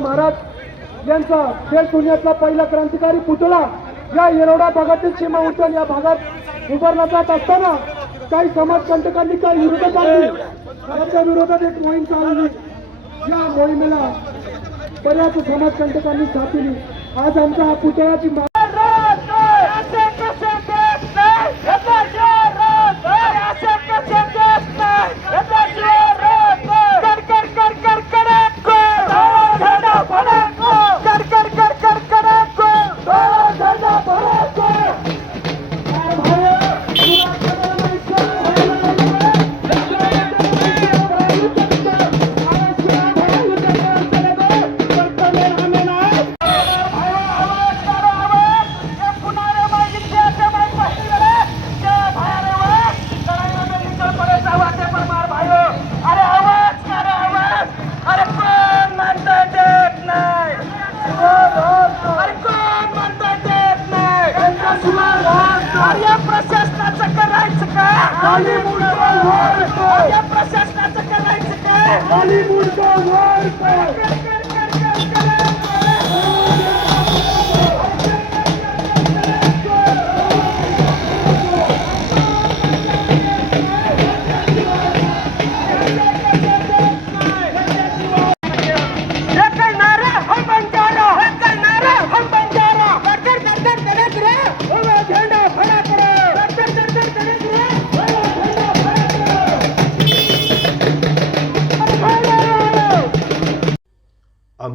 महाराज यांचा देश दुनियातला पहिला क्रांतिकारी पुतळा या येरोडा भागातील सीमा उठण या भागात उभारला जात असताना काही समाजकंटकांनी काही विरोधकांनी त्याच्या विरोधात एक मोहीम चालवली. या मोहिमेला बऱ्याच समाजकंटकांनी साथ दिली. आज आमच्या हा पुतळ्याची प्रशासनाचं करायचं काय